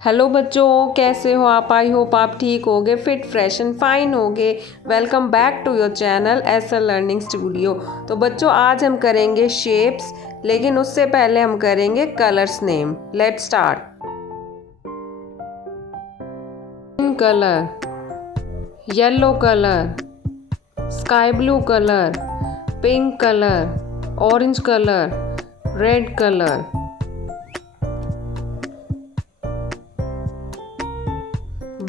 Hello बच्चों, कैसे हो आप? आई होप आप ठीक होगे, फिट फ्रेश एंड फाइन होगे। Welcome back to your channel SL learning studio. तो बच्चों, आज हम करेंगे शेप्स, लेकिन उससे पहले हम करेंगे colours name. Let's start. Green colour, yellow colour, sky blue colour, pink colour, orange colour, red colour,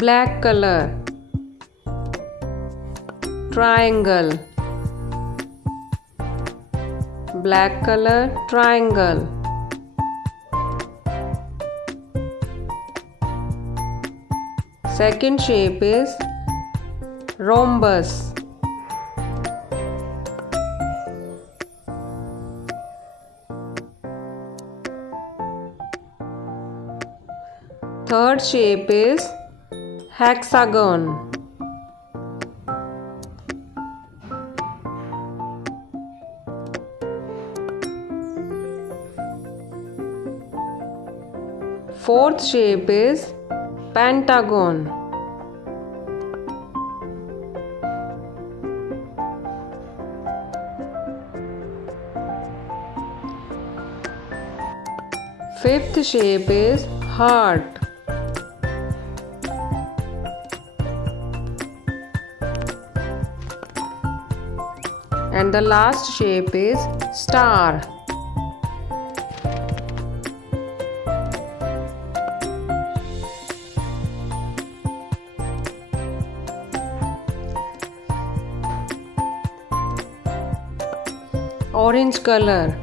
black color, triangle, black color, triangle, second shape is rhombus, third shape is hexagon, fourth shape is pentagon, fifth shape is heart, and the last shape is star. Orange color,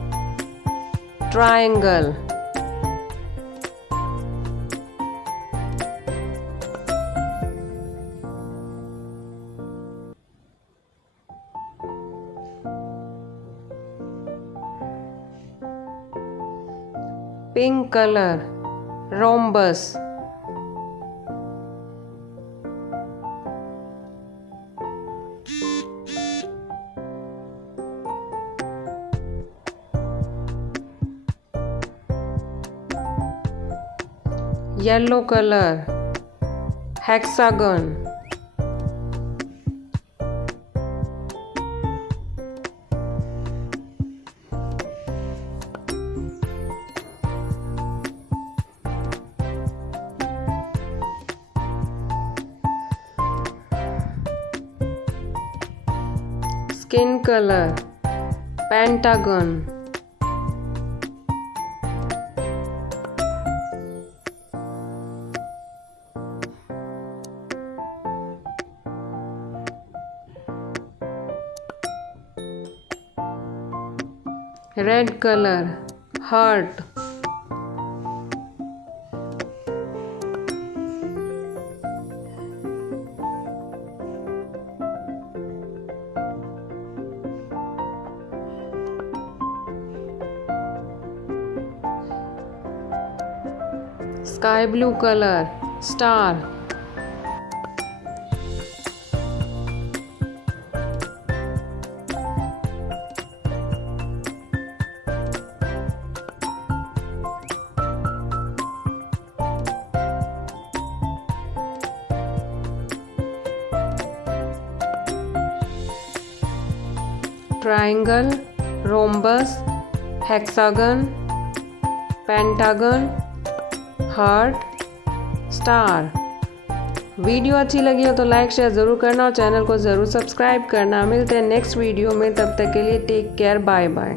triangle, pink color, rhombus, yellow color, hexagon, skin color, pentagon, red color, heart, sky blue color, star, triangle, rhombus, hexagon, pentagon, heart, star. Video अच्छी लगी हो तो like share ज़रूर करना और channel को ज़रूर subscribe करना। मिलते हैं नेक्स्ट वीडियो में, तब तक के लिए टेक केयर, बाय बाय।